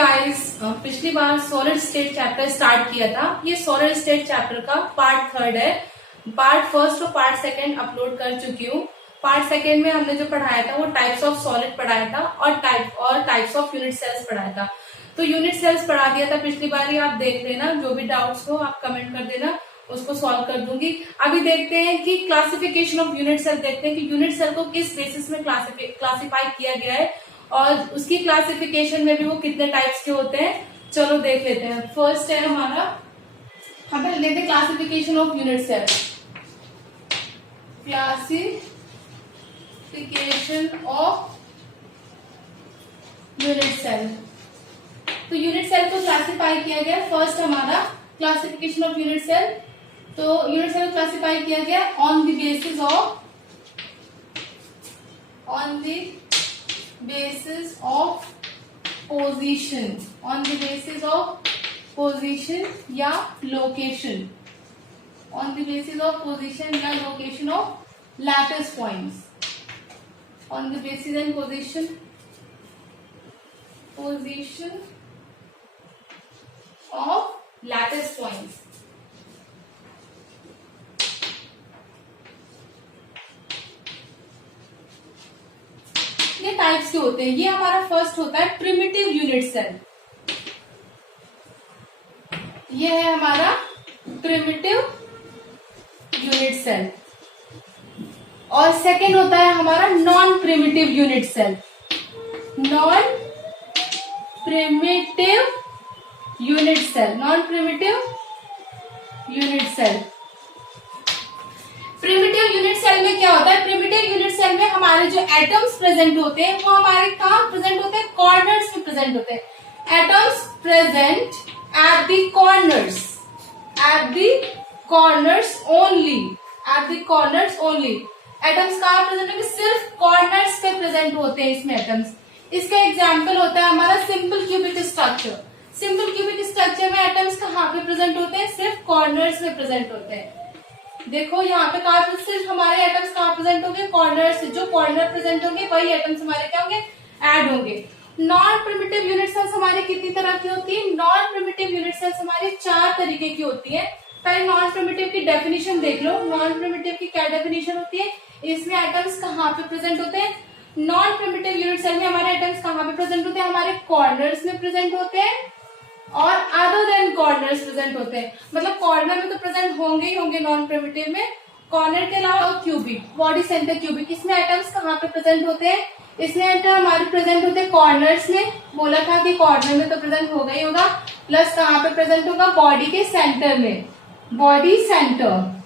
Guys, पिछली बार solid state chapter start किया था। ये सॉलिड स्टेट चैप्टर का पार्ट 3 है। पार्ट फर्स्ट और पार्ट सेकंड अपलोड कर चुकी हूँ। पार्ट सेकंड में हमने जो पढ़ाया था वो टाइप्स ऑफ सॉलिड पढ़ाया था और टाइप्स ऑफ यूनिट सेल्स पढ़ाया था। तो यूनिट सेल्स पढ़ा दिया था पिछली बार ही, आप देख लेना। जो भी डाउट्स हो आप कमेंट कर देना, उसको सॉल्व कर दूंगी। अभी देखते हैं कि क्लासिफिकेशन ऑफ यूनिट सेल, देखते हैं कि यूनिट सेल को किस बेसिस में क्लासिफाई किया गया है और उसकी क्लासिफिकेशन में भी वो कितने टाइप्स के होते हैं। चलो देख लेते हैं। फर्स्ट है हमारा, हम पहले लेते हैं classification of unit cell. Classification of unit cell, तो यूनिट सेल को क्लासिफाई किया गया। फर्स्ट हमारा क्लासिफिकेशन ऑफ यूनिट सेल, तो यूनिट सेल क्लासिफाई किया गया on the basis of position या location, on the basis of position या location of lattice points, on the basis and position of lattice points. ये types के होते हैं। ये हमारा फर्स्ट होता है प्रिमिटिव यूनिट सेल। ये है हमारा प्रिमिटिव यूनिट सेल। और सेकेंड होता है हमारा non primitive unit cell. Non primitive unit cell, non primitive unit cell. Primitive unit cell में क्या होता है? प्रिमिटिव यूनिट सेल में हमारे जो एटम्स प्रेजेंट होते हैं वो हमारे कहाँ प्रेजेंट होते हैं? कॉर्नर्स में प्रेजेंट होते हैं। Atoms present at the corners only. Atoms कहाँ प्रेजेंट होंगे? सिर्फ कॉर्नर्स पे प्रेजेंट होते हैं इसमें एटम्स। इसका एग्जाम्पल होता है हमारा simple cubic structure. Simple cubic structure में एटम्स कहाँ पे प्रेजेंट होते हैं? सिर्फ कॉर्नर्स में प्रेजेंट होते हैं। देखो यहाँ पे कहा सिर्फ हमारे एटम्स कहाँ प्रेजेंट होंगे? कॉर्नर्स। जो कॉर्नर प्रेजेंट होंगे वही एटम्स हमारे क्या होंगे? ऐड होंगे। नॉन प्रिमिटिव यूनिट सेल्स हमारी कितनी तरह की होती है? नॉन प्रिमिटिव यूनिट सेल्स हमारी 4 तरीके की होती है। पहले नॉन प्रिमिटिव की डेफिनेशन देख लो। नॉन प्रिमिटिव की क्या डेफिनेशन होती है? इसमें एटम्स कहाँ पे प्रेजेंट होते हैं? नॉन प्रिमिटिव यूनिट सेल में हमारे एटम्स कहाँ पे प्रेजेंट होते हैं? हमारे कॉर्नर्स में प्रेजेंट होते हैं और अदर देन कॉर्नर्स प्रेजेंट होते हैं। मतलब कॉर्नर में तो प्रेजेंट होंगे ही होंगे नॉन प्रिमिटिव में। कॉर्नर के अलावा क्यूबिक, बॉडी सेंटर क्यूबिक, इसमें एटम्स कहाँ पे प्रेजेंट होते हैं? इसमें एटम हमारे प्रेजेंट होते हैं कॉर्नर्स में। बोला था कि कॉर्नर में तो प्रेजेंट होगा ही होगा। प्लस कहाँ पे प्रेजेंट होगा? बॉडी के सेंटर में, बॉडी सेंटर।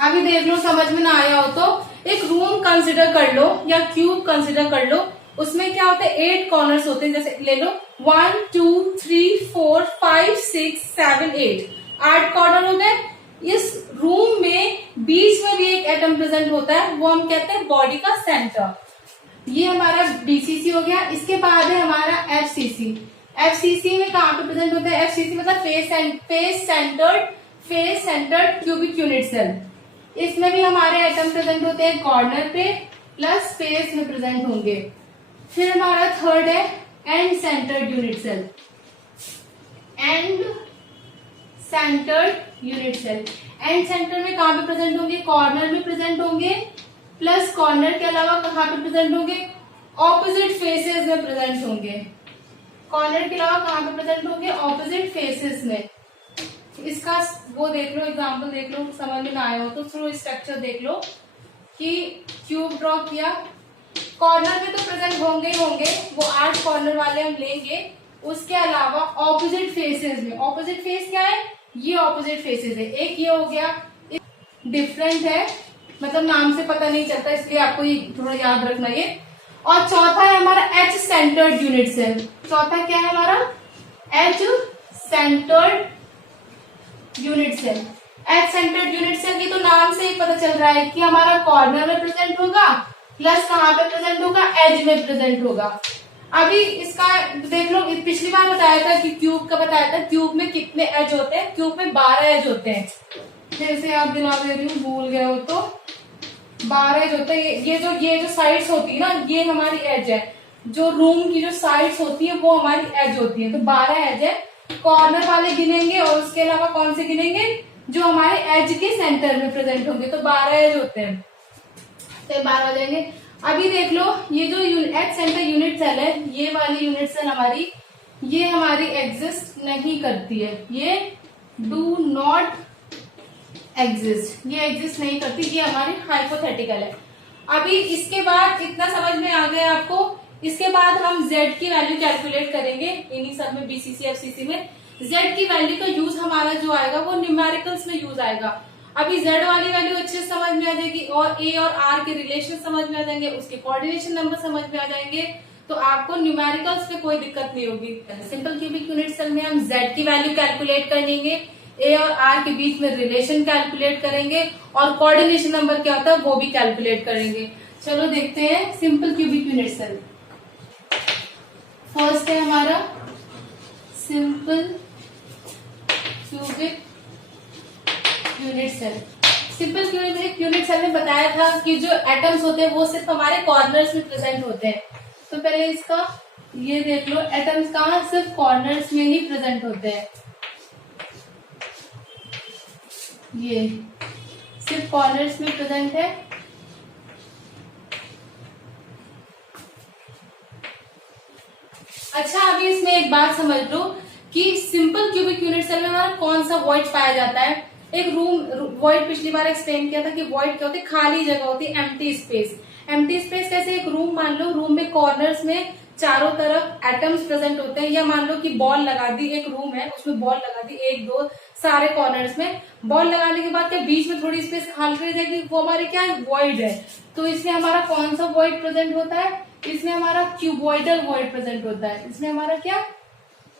अभी देख लो, समझ में ना आया हो तो एक रूम कंसिडर कर लो या क्यूब कंसिडर कर लो। उसमें क्या होते हैं? 8 कॉर्नर्स होते हैं। जैसे ले लो 1 2 3 4 5 6 7 8, 8 कॉर्नर होते हैं। इस रूम में बीच में भी एक एटम प्रेजेंट होता है, वो हम कहते हैं बॉडी का सेंटर। ये हमारा बीसीसी हो गया। इसके बाद है हमारा एफसीसी। एफसीसी में कहाँ पे प्रेजेंट होता है? एफसीसी मतलब face centred cubic unit cell. इसमें भी हमारे एटम प्रेजेंट होते हैं कॉर्नर पे प्लस फेस में प्रेजेंट होंगे। फिर हमारा थर्ड है end centred unit cell. End centre में कहाँ पे प्रेजेंट होंगे? कॉर्नर में प्रेजेंट होंगे प्लस कॉर्नर के अलावा कहाँ पे प्रेजेंट होंगे? ऑपोजिट फेसेस में प्रेजेंट होंगे। कॉर्नर के अलावा कहाँ पे प्रेजेंट होंगे? ऑपोजिट फेसेस में। इसका वो देख लो, एग्जाम्पल देख लो, समझ में ना आया हो तो थ्रू स्ट्रक्चर देख लो कि क्यूब ड्रॉ किया। कॉर्नर में तो प्रेजेंट होंगे ही होंगे, वो 8 कॉर्नर वाले हम लेंगे। उसके अलावा ऑपोजिट फेसेस में, ऑपोजिट फेस क्या है? ये ऑपोजिट फेसेस है। एक ये हो गया, डिफरेंट है, मतलब नाम से पता नहीं चलता, इसलिए आपको ये थोड़ा याद रखना ये। और चौथा है हमारा एच सेंटर्ड यूनिट सेल। चौथा क्या है हमारा? H centred unit cell. H centred unit cell की तो नाम से ही पता चल रहा है कि हमारा कॉर्नर में प्रेजेंट होगा प्लस कहाँ पे प्रेजेंट होगा? एज में प्रेजेंट होगा। अभी इसका देख लो, पिछली बार बताया था कि क्यूब का बताया था, क्यूब में कितने एज होते हैं? क्यूब में 12 एज होते हैं। फिर से याद दिला दे रही हूँ, भूल गए हो तो। 12 एज होते हैं। ये जो साइड्स होती है ना, ये हमारी एज है। जो रूम की जो साइड्स होती है वो हमारी एज होती है, तो 12 एज है। कॉर्नर वाले गिनेंगे और उसके अलावा कौन से गिनेंगे, जो हमारे एज के सेंटर में प्रेजेंट होंगे, तो 12 एज होते हैं, तो 12 हो जाएंगे। अभी देख लो ये जो एज सेंटर यूनिट सेल है, ये वाली यूनिट सेल हमारी, ये हमारी एग्जिस्ट नहीं करती है, ये डू नॉट एग्जिस्ट, ये एग्जिस्ट नहीं करती, ये हमारी हाइपोथेटिकल है। अभी इसके बाद इतना समझ में आ गया आपको। इसके बाद हम z की वैल्यू कैलकुलेट करेंगे इन्हीं सब में, बीसीसी एफसीसी में। z की वैल्यू का यूज हमारा जो आएगा वो न्यूमेरिकल्स में यूज आएगा। अभी z वाली वैल्यू अच्छे से समझ में आ जाएगी और a और r के रिलेशन समझ में आ जाएंगे, उसके कोऑर्डिनेशन नंबर समझ में आ जाएंगे, तो आपको न्यूमेरिकल्स में कोई दिक्कत नहीं होगी। सिंपल क्यूबिक यूनिट सेल में हम z की वैल्यू कैलकुलेट करेंगे, a और r के बीच में रिलेशन कैलकुलेट करेंगे और कोऑर्डिनेशन नंबर क्या होता है वो भी कैलकुलेट करेंगे। चलो देखते हैं simple cubic unit cell. First है हमारा simple cubic unit cell. Simple cubic unit cell में बताया था कि जो एटम्स होते हैं वो सिर्फ हमारे कॉर्नर्स में प्रेजेंट होते हैं। तो पहले इसका ये देख लो, एटम्स कहाँ, सिर्फ कॉर्नर्स में ही प्रेजेंट होते हैं, ये सिर्फ कॉर्नर्स में प्रेजेंट है। अच्छा, अभी इसमें एक बात समझ लो कि सिंपल क्यूबिक यूनिट सेल में हमारा कौन सा वॉइड पाया जाता है। एक रूम वॉइड पिछली बार एक्सप्लेन किया था कि वॉइड क्या होती है, खाली जगह होती है, एम्प्टी स्पेस। एम्प्टी स्पेस कैसे, एक रूम मान लो, रूम में कॉर्नर्स में चारों तरफ एटम्स प्रेजेंट होते हैं, या मान लो कि बॉल लगा दी, एक रूम है उसमें बॉल लगा दी, 1 2 सारे कॉर्नर्स में बॉल लगाने के बाद क्या बीच में थोड़ी स्पेस खाली रह जाएगी, वो हमारी क्या है, वॉइड है। तो इसमें हमारा कौन सा वॉइड प्रेजेंट होता है, इसमें हमारा क्यूबॉइडल वॉइड प्रेजेंट होता है। इसमें हमारा क्या,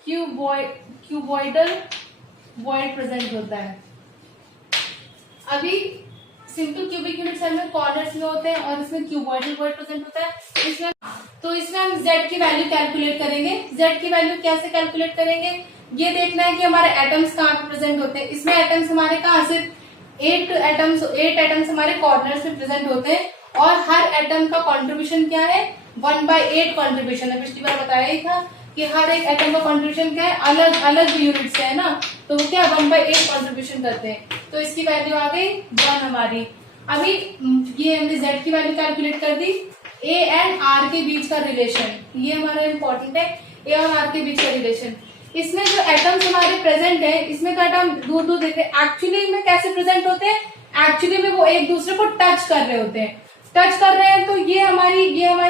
क्यूबॉइडल वॉइड प्रेजेंट होता है। अभी सिंपल क्यूबिक यूनिट सेल में कॉर्नर्स में होते हैं और इसमें क्यूबॉइडल वॉइड प्रेजेंट होता है। इसमें हम z की वैल्यू कैलकुलेट करेंगे। z की वैल्यू कैसे कैलकुलेट करेंगे, ये देखना है कि हमारे एटम्स कहाँ पे प्रेजेंट होते हैं। इसमें एटम्स हमारे कहाँ, सिर्फ 8 एटम्स हमारे कॉर्नर्स में प्रेजेंट होते हैं और हर एटम का कॉन्ट्रीब्यूशन क्या है, 1/8 कॉन्ट्रीब्यूशन है। पिछली बार बताया ही था कि हर एक एटम का कॉन्ट्रीब्यूशन क्या है, अलग अलग यूनिट से है ना, तो वो क्या 1/8 कॉन्ट्रीब्यूशन करते हैं। तो इसकी वैल्यू आ गई 1 हमारी। अभी ये हमने z की वैल्यू कैलकुलेट कर दी। a एंड r के बीच का रिलेशन, ये हमारा इंपॉर्टेंट है, a और r के बीच का रिलेशन। इसमें जो एटम्स हमारे प्रेजेंट है, इसमें का एटम दूर दूर देख रहे हैं, एक्चुअली में कैसे प्रेजेंट होते हैं, एक्चुअली में वो एक दूसरे को टच कर रहे होते हैं। टच कर रहे हैं तो ये हमारी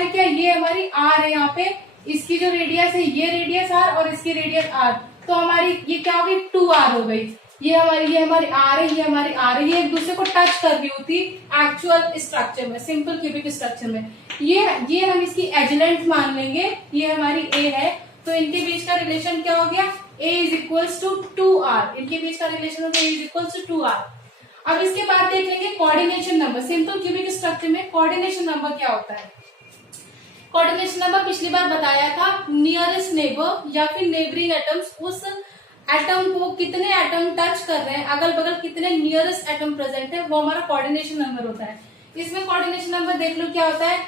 क्या, ये हमारी r है, यहाँ पे इसकी जो रेडियस है, ये रेडियस r और इसकी रेडियस r, तो हमारी ये क्या हो गई, 2r हो गई। ये हमारी r है, ये हमारी r है, ये एक दूसरे को टच कर रही होती एक्चुअल स्ट्रक्चर में, सिंपल क्यूबिक स्ट्रक्चर में। ये हम इसकी एज लेंथ मान लेंगे, ये हमारी a है, तो इनके बीच का रिलेशन क्या हो गया, a is equals to 2r, इनके बीच का रिलेशन हो गया a is equals to 2r। अब इसके बाद देख लेंगे coordination number. Simple cubic structure में कोऑर्डिनेशन नंबर क्या होता है। कोऑर्डिनेशन नंबर पिछली बार बताया था, नियरेस्ट नेबर या फिर नेबरिंग एटम्स, उस एटम को कितने एटम टच कर रहे हैं, अगल बगल कितने नियरेस्ट एटम प्रेजेंट है, वो हमारा कोऑर्डिनेशन नंबर होता है। इसमें कोऑर्डिनेशन नंबर देख लो क्या होता है।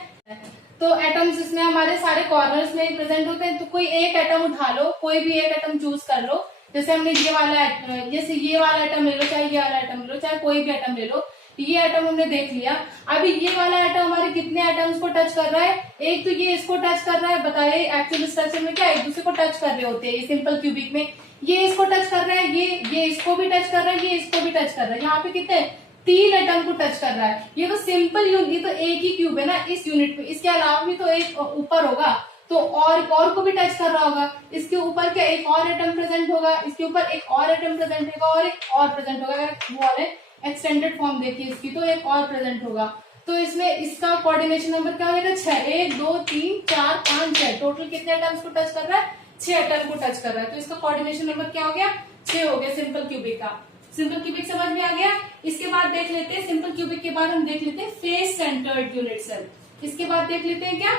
तो एटम्स इसमें हमारे सारे कॉर्नर्स में ही प्रेजेंट होते हैं, तो कोई एक एटम उठा लो, कोई भी एक एटम चूज कर लो। जैसे हमने ये वाला एटम ले लो, चाहे ये वाला एटम ले लो, चाहे कोई भी एटम ले लो, ये एटम हमने देख लिया। अभी ये वाला एटम हमारे कितने एटम्स को टच कर रहा है, एक तो ये इसको टच कर रहा है, बताइए एक्चुअल स्ट्रक्चर में क्या एक दूसरे को टच कर रहे होते हैं। ये सिंपल क्यूबिक में ये इसको टच कर रहा है, ये इसको भी टच कर रहा है, ये इसको भी टच कर रहा है। यहाँ पे कितने 3 एटम को टच कर रहा है। ये तो सिंपल ये तो एक ही क्यूब है ना इस यूनिट में, इसके अलावा भी तो एक ऊपर होगा, तो और को भी टच कर रहा होगा। इसके ऊपर क्या एक और एटम प्रेजेंट होगा, इसके ऊपर एक और एटम प्रेजेंट होगा और एक और प्रेजेंट होगा। वो वाले एक्सटेंडेड फॉर्म देखिए इसकी, तो एक और प्रेजेंट होगा। तो इसमें इसका कोऑर्डिनेशन नंबर क्या हो जाएगा, 6। 1 2 3 4 5 6, टोटल कितने एटम्स को टच कर रहा है, 6 एटम को टच कर रहा है। तो इसका कोऑर्डिनेशन नंबर क्या हो गया, 6 हो गया सिंपल क्यूबिक का। सिंपल क्यूबिक समझ में आ गया। इसके बाद देख लेते हैं, सिंपल क्यूबिक के बाद हम देख लेते हैं फेस सेंटर्ड यूनिट सेल। इसके बाद देख लेते हैं क्या,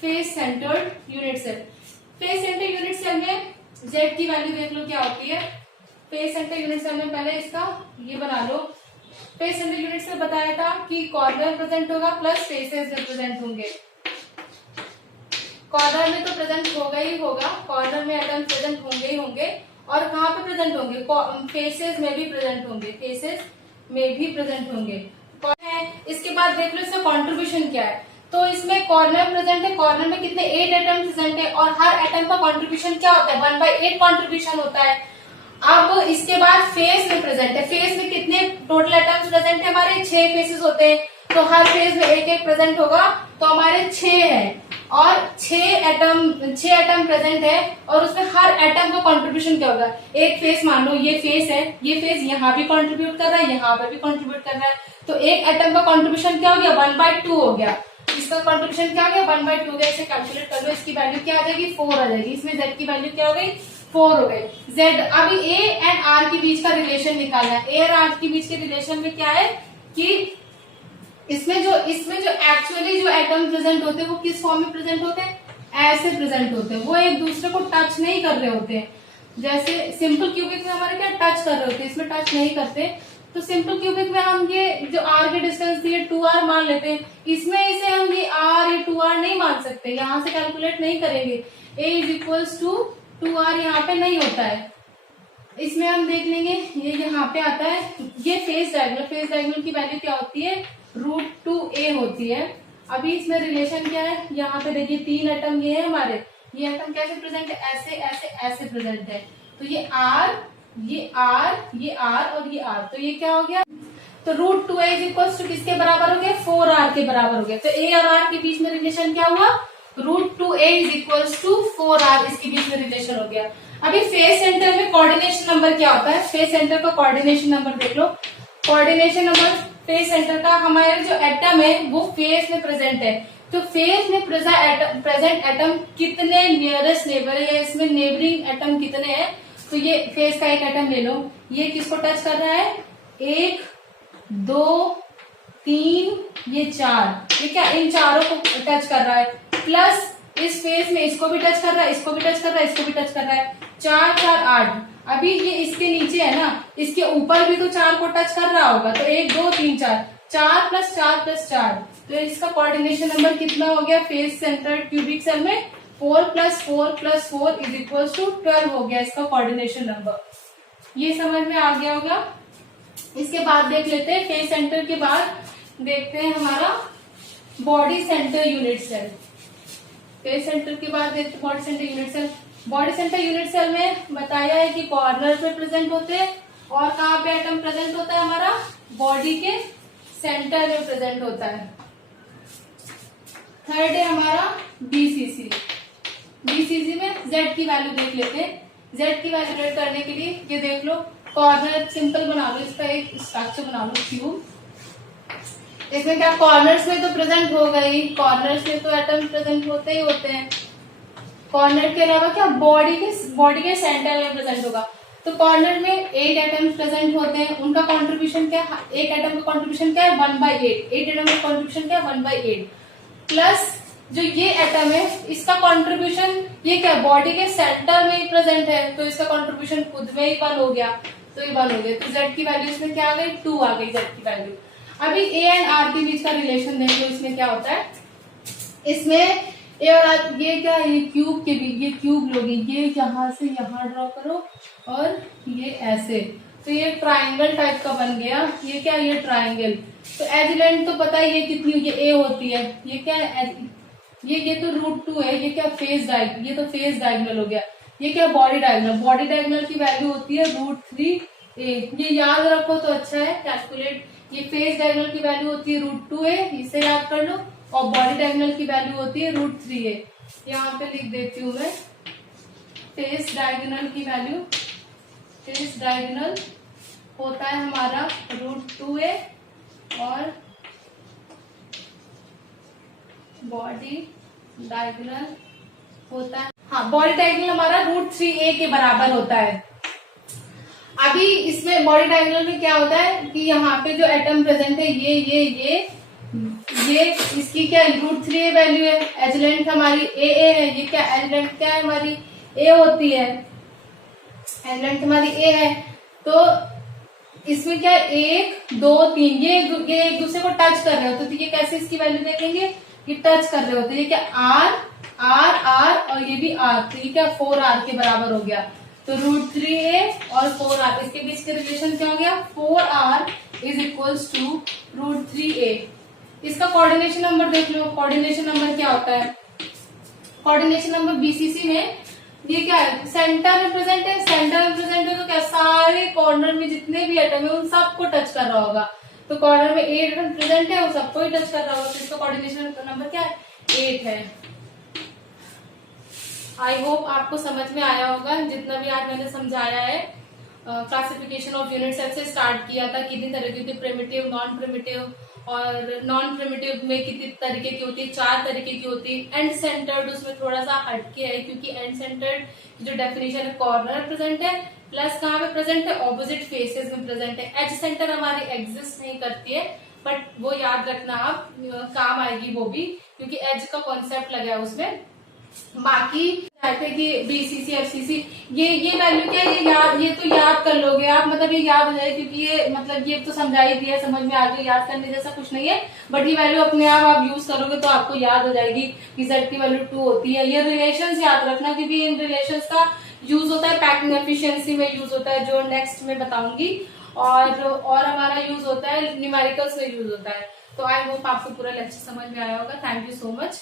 face centred unit cell. Face centred unit cell में z की वैल्यू देख लो क्या होती है। फेस सेंटर्ड यूनिट सेल में पहले इसका ये बना लो। फेस सेंटर्ड यूनिट सेल बताया था कि कॉर्नर प्रेजेंट होगा प्लस फेसेस रिप्रेजेंट होंगे। कॉर्नर में तो प्रेजेंट होगा ही होगा, कॉर्नर में एटम प्रेजेंट होंगे ही होंगे। और कहाँ पे प्रेजेंट होंगे? फेसेस में भी प्रेजेंट होंगे, फेसेस में भी प्रेजेंट होंगे। है इसके बाद देख लो इसका कॉन्ट्रीब्यूशन क्या है। तो इसमें कॉर्नर प्रेजेंट है, कॉर्नर में कितने 8 एटम प्रेजेंट है और हर एटम का कॉन्ट्रीब्यूशन क्या होता है? 1/8 कॉन्ट्रीब्यूशन होता है। अब इसके बाद फेस में प्रेजेंट है, फेस में कितने टोटल एटम्स प्रेजेंट है? हमारे 6 फेसेस होते हैं, तो हर फेज में एक एक प्रेजेंट होगा, तो हमारे 6 है और 6 एटम प्रेजेंट है और उसमें हर एटम का कंट्रीब्यूशन क्या होगा? एक फेस मान लो ये फेस है, ये फेस यहाँ भी कंट्रीब्यूट कर रहा है, यहाँ पे भी कंट्रीब्यूट कर रहा है, तो एक एटम का कंट्रीब्यूशन क्या हो गया? 1/2 हो गया। इसका कंट्रीब्यूशन क्या हो गया? 1/2 हो गया। इसे कैलकुलेट कर लो, इसकी वैल्यू क्या आ जाएगी? 4 आ जाएगी। इसमें जेड की वैल्यू क्या हो गई? 4 हो गई। जेड अभी ए एंड आर के बीच का रिलेशन निकालना है। ए और आर के बीच के रिलेशन में क्या है कि इसमें जो एक्चुअली जो एटम प्रेजेंट होते हैं वो किस फॉर्म में प्रेजेंट होते हैं? ऐसे प्रेजेंट होते हैं, वो एक दूसरे को टच नहीं कर रहे होते हैं। जैसे सिंपल क्यूबिक में हमारे क्या टच कर रहे होते हैं, इसमें टच नहीं करते। तो सिंपल क्यूबिक में हम ये जो आर के डिस्टेंस दिए 2r मान लेते हैं, इसमें इसे हम ये आर ये 2r नहीं मान सकते, यहाँ से कैलकुलेट नहीं करेंगे। a is equals to 2r यहाँ पे नहीं होता है। इसमें हम देख लेंगे ये यहाँ पे आता है, ये फेस डायगोनल की वैल्यू क्या होती है? √2a होती है। अभी इसमें रिलेशन क्या है? यहाँ पे देखिए 3 एटम ये है हमारे, ये एटम कैसे प्रेजेंट है? ऐसे ऐसे ऐसे प्रेजेंट है। तो ये R, ये R, ये R और ये R, तो ये क्या हो गया? तो √2a इज इक्वल टू किसके बराबर हो गया? 4r के बराबर हो गया। तो a और r के बीच में रिलेशन क्या हुआ? √2a is equal to 4r, इसके बीच में रिलेशन हो गया। अभी फेस सेंटर में कोऑर्डिनेशन नंबर क्या होता है? फेस सेंटर का कोऑर्डिनेशन नंबर देख लो। कोऑर्डिनेशन नंबर फेस सेंटर का, हमारे जो एटम है वो फेस में प्रेजेंट है, तो फेस में प्रेजेंट एटम कितने नियरेस्ट नेबर है, या इसमें नेबरिंग एटम कितने हैं? तो ये फेस का एक एटम ले लो, ये किसको टच कर रहा है? 1 2 3 ये 4, ये क्या इन चारों को टच कर रहा है, प्लस इस फेस में इसको भी टच कर रहा है, इसको भी टच कर रहा है, इसको भी टच कर रहा है। 4 4 8। अभी ये इसके नीचे है ना, इसके ऊपर भी तो 4 को टच कर रहा होगा, तो 1 2 3 4, 4 + 4 + 4, तो इसका कोऑर्डिनेशन नंबर कितना हो गया? फेस सेंटर क्यूबिक सेल में 4 + 4 + 4 इज इक्वल टू 12 हो गया इसका कोऑर्डिनेशन नंबर। ये समझ में आ गया होगा। इसके बाद देख लेते हैं, फेस सेंटर के बाद देखते हैं हमारा body centre unit cell. Face centre के बाद देखते हैं body centre unit cell. Body centre unit cell में बताया है कि कॉर्नर पे प्रेजेंट होते हैं, और कहाँ पे एटम प्रेजेंट होता है? हमारा बॉडी के सेंटर में प्रेजेंट होता है। थर्ड है हमारा बीसीसी। बीसीसी में जेड की वैल्यू देख लेते हैं। जेड की वैल्यू रेड करने के लिए ये देख लो, कॉर्नर सिंपल बना लो, इसका एक स्ट्रक्चर बना लो क्यूब। इसमें क्या कॉर्नर्स में तो प्रेजेंट हो गई, कॉर्नर्स में तो एटम प्रेजेंट होते ही होते हैं। कॉर्नर के अलावा क्या बॉडी के सेंटर में प्रेजेंट होगा, तो कॉर्नर में 8 एटम्स प्रेजेंट होते हैं, उनका कंट्रीब्यूशन क्या? एक एटम का कंट्रीब्यूशन क्या है? 1/8। 8 एटम का कंट्रीब्यूशन क्या है? 1/8 प्लस जो ये एटम है इसका कंट्रीब्यूशन, ये क्या बॉडी के सेंटर में ही प्रेजेंट है, तो इसका कंट्रीब्यूशन खुद में ही 1 हो गया, तो ये 1 हो गया। तो जेड की वैल्यू इसमें क्या आ गई? 2 आ गई जेड की वैल्यू। अभी ए एंड आर के बीच का रिलेशन देख लो, इसमें क्या होता है? इसमें ए और आर, ये क्या ये क्यूब के बीच, ये क्यूब लोगे, ये यहाँ से यहाँ ड्रॉ करो और ये ऐसे, तो ये ट्राइंगल टाइप का बन गया। ये क्या? ये ट्राइंगल। तो एज लेंथ तो पता है ये कितनी, ये ए होती है, ये क्या है? ये तो √2 है, ये क्या फेस डायगोनल, ये तो फेस डायगोनल हो गया। ये क्या बॉडी डायगोनल, बॉडी डायगोनल की वैल्यू होती है √3a। ये याद रखो तो अच्छा है, कैलकुलेट। ये फेस डायगोनल की वैल्यू होती है √2a, इसे याद कर लो, और बॉडी डायगोनल की वैल्यू होती है √3a। यहाँ पे लिख देती हूँ मैं, फेस डायगोनल की वैल्यू, फेस डायगोनल होता है हमारा √2a और बॉडी डायगोनल होता है, हाँ बॉडी डायगोनल हमारा √3a के बराबर होता है। अभी इसमें बॉडी डायगोनल में क्या होता है कि यहाँ पे जो एटम प्रेजेंट है ये इसकी क्या √3a वैल्यू है, एज लेंथ हमारी a है, ये क्या एज लेंथ क्या है हमारी a होती है, एज लेंथ हमारी a है। तो इसमें क्या 1 2 3 ये एक दूसरे को टच कर रहे होते, तो ये कैसे इसकी वैल्यू देखेंगे? ये टच कर रहे होते, ये क्या R आर आर और ये भी आर, तो ये क्या 4r के बराबर हो गया। तो √3a और 4r, इसके बीच के रिलेशन क्या हो गया, 4r is equals to √3a। इसका कोऑर्डिनेशन नंबर देख लो, कोऑर्डिनेशन नंबर क्या होता है, कोऑर्डिनेशन नंबर बीसीसी में ये क्या है, सेंटर में प्रेजेंट है, सेंटर में प्रेजेंट है तो क्या सारे कॉर्नर में जितने भी एटम है उन सबको टच कर रहा होगा। तो कॉर्नर में 8 एटम प्रेजेंट है, वो सबको ही टच कर रहा होगा, तो इसका कोऑर्डिनेशन नंबर क्या है, 8 है। आई होप आपको समझ में आया होगा जितना भी आज मैंने समझाया है। क्लासिफिकेशन ऑफ यूनिट सेल से स्टार्ट किया था, कितनी तरह की होती, प्रिमिटिव, नॉन प्रिमिटिव, और नॉन प्रिमिटिव में कितनी तरीके की होती है, 4 तरीके की होती है। एंड सेंटर्ड उसमें थोड़ा सा हटके है, क्योंकि एंड सेंटर्ड की जो डेफिनेशन है कॉर्नर प्रेजेंट है, प्लस कहाँ पे प्रेजेंट है, ऑपोजिट फेसेस में प्रेजेंट है। एज सेंटर हमारी एग्जिस्ट नहीं करती है, बट वो याद रखना आप, काम आएगी वो भी, क्योंकि एज का कॉन्सेप्ट लगा है उसमें। बाकी चाहते कि बीसीसी एफसीसी ये वैल्यू क्या है, ये तो याद कर लोगे आप, मतलब ये याद हो जाए, क्योंकि ये मतलब ये तो समझा ही दिया, समझ में आ गया, याद करने जैसा कुछ नहीं है। बट ये वैल्यू अपने आप यूज करोगे तो आपको याद हो जाएगी कि z की वैल्यू 2 होती है। ये रिलेशंस याद रखना, क्योंकि इन रिलेशंस का यूज होता है पैकिंग एफिशिएंसी में, यूज होता है, जो नेक्स्ट में बताऊंगी, और हमारा यूज होता है न्यूमेरिकल्स में यूज होता है। तो आई होप आपको पूरा लेक्चर समझ में आया होगा। Thank you so much.